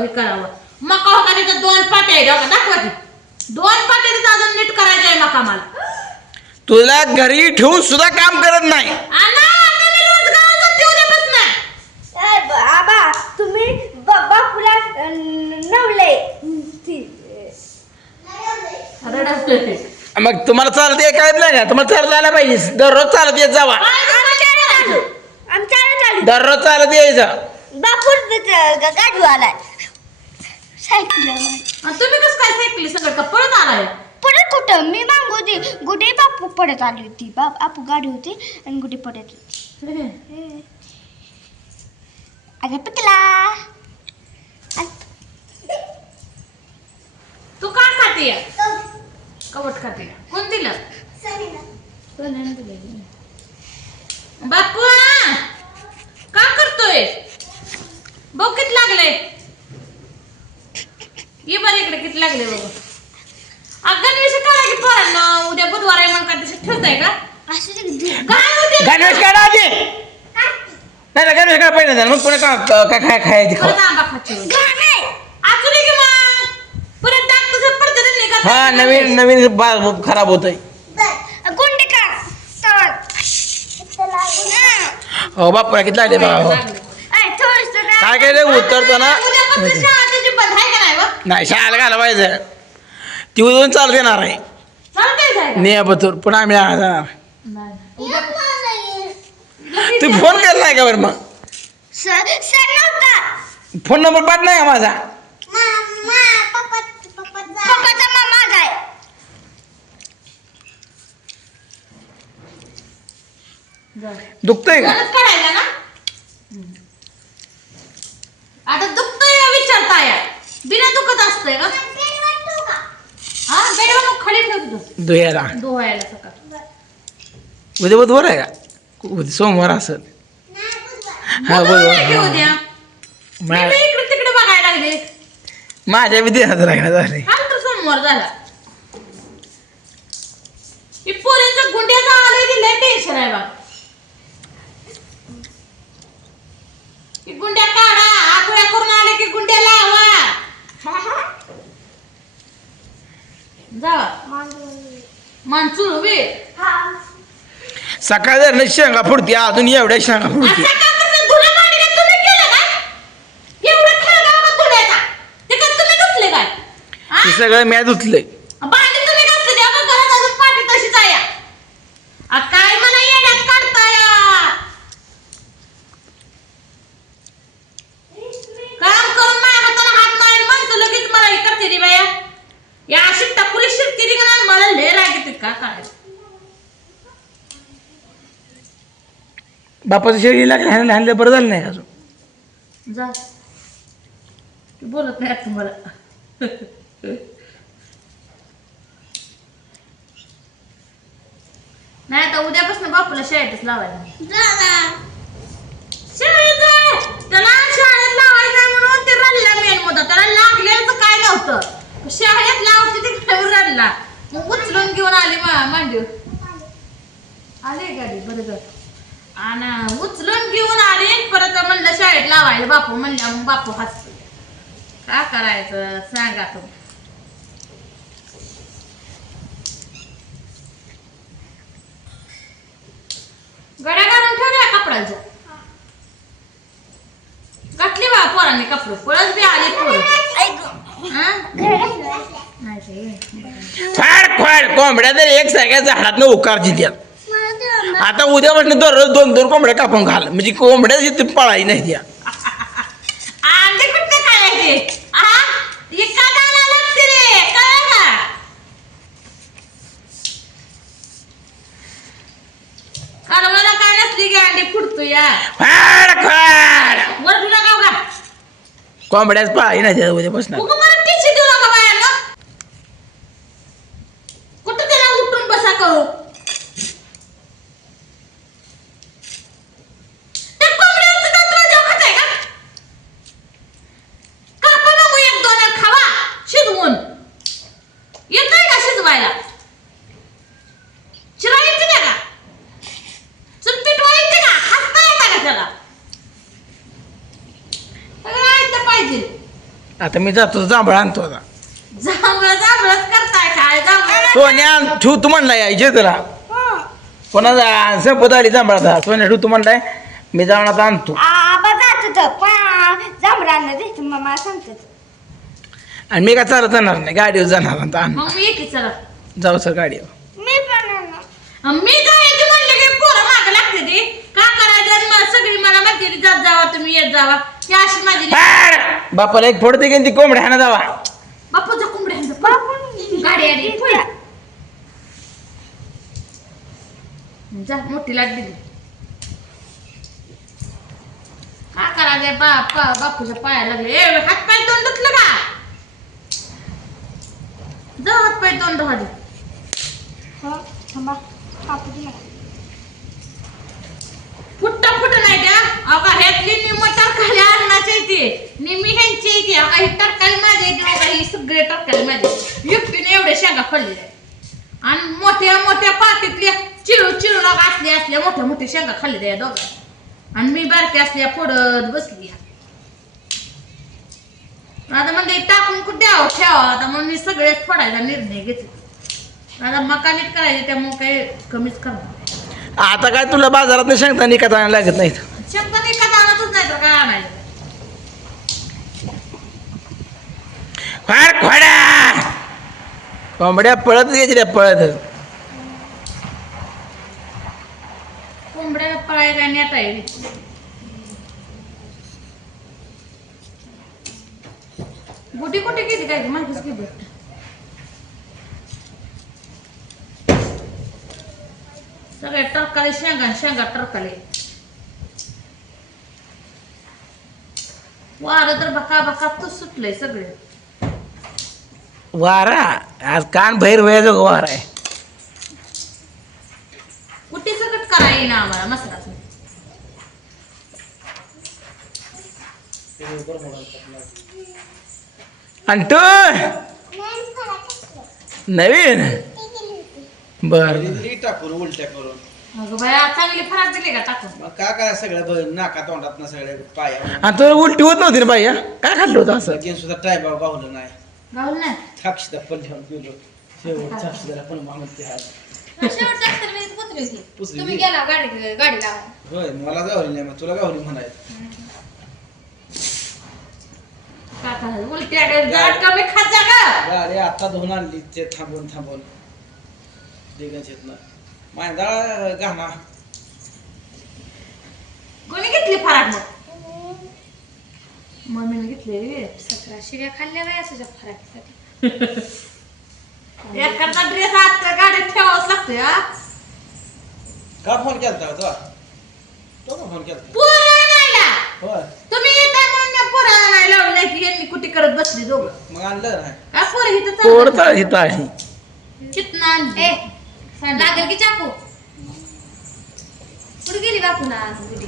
हे करावं. मका हो का तिथं 2 पाट्या आहेत हो का, दाखवा ती 2 पाट्या तिथं अजून नीट करायचं आहे मका मला. तुला घरी ठेवून सुद्धा काम करत नाही. आबा तुम्ही बापूला नवले मग तुम्हाला चालत ये कळत नाही का? तुम्हाला चालत आला पाहिजे. दररोज चालत येत जावा. दररोज चालत यायचं. बापू गाडी आलाय सायकल. तुम्ही कसं काय सायकली सगळं का पळत आलाय? पडत कुठं मी मागवते गुडे बापू पडत आली होती. बापू गाडी होती आणि गुडे पडत होती. अगं पटला तू काय खाते? कवट खाते. कोण दिलं? बापू का करतोय? बघ किती लागले. ये बरं इकडे किती लागले बघ. गणवेश करा की पोरांना. उद्या बुधवार आहे म्हणून का तसं ठेवताय का? गणवेश काढा आधी. नाही ना गणवेश काढा पहिलं मग पुढे काय काय खायची खाऊ. परत आंबा खायची असू दे की मग. परत दात तुझं पडतं नाही का? हा नवीन नवीन खराब होत आहे. गुंडे का हो बापू किती लागले बघा. हो काय काय रे उतरतो ना. उद्यापासून शाळा त्याची बंद आहे का नाही बघ? नाही शाळेला घाला पाहिजे. ती उद्या चालू देणार आहे चालतंय जायला. नियापतूर पुन्हा आम्ही जाणार. नाही तू फोन केला नाही का बरं मग? सर नव्हता. फोन नंबर पाठ नाही का माझा? पप्पाचा मामा आहे. दुखतंय का? परत करायला ना. आता दुखतंय का विचारताय? बिना दुखत असतंय का? हा बेडवर मग खाली ठेवतो धुयाला धुवायला सकाळ. उद्या बुधवार आहे का? उद्या सोमवार असेल. हा बुधवार. उद्या मा- इकडे तिकडे बघायला लागले. माझ्या बी देहात लागणार झाले. काल तर सोमवार झाला. ही पोरांचं गुंड्याचं आलंय की लय टेन्शन आहे बा. की गुंड्या काढा. आठवड्या करून आले की गुंड्या लावा. जावा मान्सून उभे. सकाळ जर शेंगा फुडती अजून एवढ्या शेंगा फुडती. सकाळपासून धुणं भांडी काय तुम्ही केलं काय? एवढं खेळगाव का धुण्याचा? ते काय तुम्ही धुतले काय? हा? ते सगळं मी धुतलंय. भांडी तुम्ही घासली द्या मग घरात अजून पाठी तशीच आहे. काय मला येड्यात काढताय? काम करून माझ्या हाताला हात मारेल म्हणतो लगेच मला हे करते रे बाया. या अशी टपुरी शिरती रे का मला लय लागते का काय? बापाचं शेळी लागलं हाणलं बरं झालं नाही अजून. जा बोलत नाही आता मला. नाही आता उद्यापासून बापूला शाळेतच लावायला. शाळेत त्याला शाळेत लावायचं म्हणून ते रडला मेन मुद्दा. त्याला लागलेलं काय नव्हतं. शाळेत लावते ते काय रडला. मग उचलून घेऊन आली मांडीवर. आले गाडी बरोबर. आणि उचलून घेऊन आले परत म्हणलं शाळेत लावायला. बापू म्हणल्या मग बापू हसतो. का करायचं सांगा तू. गड्या घालून ठेवल्या कपड्यांच्या. घातली बा पोरांनी कपडे. पळत बी आले पोरं. फाड फाड कोंबड्या तर एक सारख्या झाडात उकारची त्यात. आता उद्यापासून दररोज 2-2 कोंबड्या कापून घाल म्हणजे कोंबड्या तिथे पळाई नाही त्या. अंडे कुठं खायचे? एका दाना लागते रे कळलं का? मला काय नसली की अंडे फुटतो या. फाड फाड वर तुला गाव का? कोंबड्याच पळाई नाही त्या उद्यापासून. उगा मला टिची देऊ नका बायांना. कुठं त्याला उठून बसा करू. त्या कोंबड्याचं दात माझ्यावर खाताय का? कापा नको 1-2 खावा शिजवून. येतंय का शिजवायला? शिरा येते का? चल पिठवा येते का? हसता येता का त्याला? सगळं ऐकलं पाहिजे. आता मी जातो जांभळ आणतो आता. जांभळच करताय काय जांभळ सोन्या ठेव तू म्हणलाय यायचे तुला कोणाचा संपत आली जांभळाचा. सोन्या ठेव तू म्हणलाय मी जाऊन आता आणतो. आबा जात होतं जांभळांना देत मामा सांगतात. आणि मी काय चालत जाणार नाही गाडीवर जाणार आता आण. मग मी येते चला जाऊ सर गाडीवर. मी पण आणणार. मी जायचं म्हणलं की पोरं मागं लागते ती का करायचं मला सगळी मला म्हणते ती, जात जावा तुम्ही येत जावा ही अशी माझी बापाला एक फोडते की ती कोंबड्या हाणा जावा. बापूचा कोंबड्यांचा बापून गाडी आली पुढे. जा मोठी लाट दिली का करायचंय बापूच्या पाया लागले हात पाय तोंड धुतलं का जा हात पाय तोंड धुवा दे. हो थांबा कापू दे मला. फुट्ट नाही त्या अगं ह्यातली निम्म टरकाली अन्नाची येते निम्मी ह्यांची येते अगं ही टरकाली माझी येते अगं ही सगळे टरकाली माझी एकटीने एवढ्या शेंगा खाल्लेल्या आणि मोठ्या मोठ्या पातीतल्या चिरून असल्या मोठ्या शेंगा खाल्लेल्या या दोघांनी आणि मी बारक्या असल्या फोडत बसली. आता म्हणजे टाकून कुठे ठेवा आता म्हणून सगळे फोडायचा निर्णय घेतला. आता मका नीट करायचे त्यामुळे काही कमीच करणार. आता काय तुला बाजारात सांगता निकात आणायला लागत नाहीत. शंभर एखादा आणतच नाही तर काय आणायचं. फार खोड्या कोंबड्या पळत घ्यायच्या पळत. कोंबड्याला पळाय काय नेता येईल. गुटी कुठे गेली काय माहितीच गेली. सगळ्या टरकाले शेंगा टरकाले वारं तर बका तूच सुटलंय सगळे. वारा आज कान बाहेर व्हायचं वारा आहे. कुठे सकट करा येईना आम्हाला मसराच आणि तू नवीन बर टाकून उलट्या करून अगं बाया चांगली फराक दिली का टाकून. मग काय काय सगळं नाका तोंडात ना सगळ्या पाया आणि तुला उलटी होत नव्हती ना बाई हा? काय खाल्लं होतं असं. लगेच सुद्धा टायबा गावलं नाही. गावल नाही थाक्षीदा पण घेऊन गेलो शेवट थाक्षीदाला पण मागते शेवटच्या अक्षर मी पुसली होती. पुसली तुम्ही होती. गेला गाडी लावा. होय मला गावली नाही मग तुला गावली म्हणायचं. काका उलट्या गाठ कमी खात जा का. गाडी आता धुवून आणली ते थांबून दिगंजीतनं मांदा घाणा कोणी घेतली फराक मग मम्मीने घेतली 17 शिव्या खाल्ल्या बाया तुझ्या फराकीसाठी. एखादा ड्रेस आत गाडीत ठेवावाच लागतोय हा. का फोन केलता तो का फोन केलता पोरं आणायला होय तुम्ही येताय म्हणून पोरं आणायला लावलं नाही की यांनी कुठे करत बसली दोघं. मग आणलं नाही काय पोरं इथं तोड चाललं. इथं आहे. कितना आणली? लागेल की चाकू कुठे गेली बापू ना कुठे